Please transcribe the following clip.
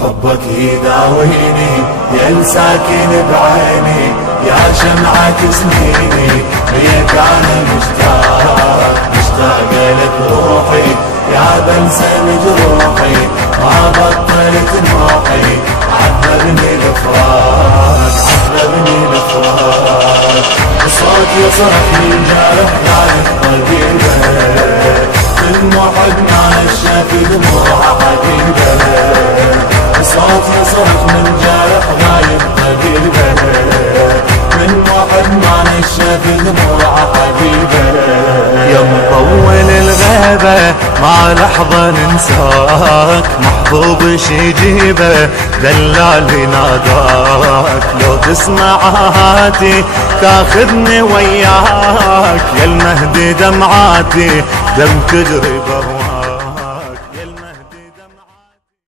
حبك يداويني يا الساكن بعيني يا شمعة سنيني ليك انا مشتاق لك روحي يا بلسم جروحي ما بطلت نوحي عذبني الفراق الصوت يصرخ من جارح قايد قلبي الموحد ما نشف دموع حبيبه الصوت يصرخ من جارح غايب قلبي من موحد ما نشف دموع حبيبه يا مطول الغيبة ما لحظة ننساك محظوظ شجيبه دلالي ناداك لو تسمع هاتي تاخذني وياك يا المهدي دمعاتي دم تجري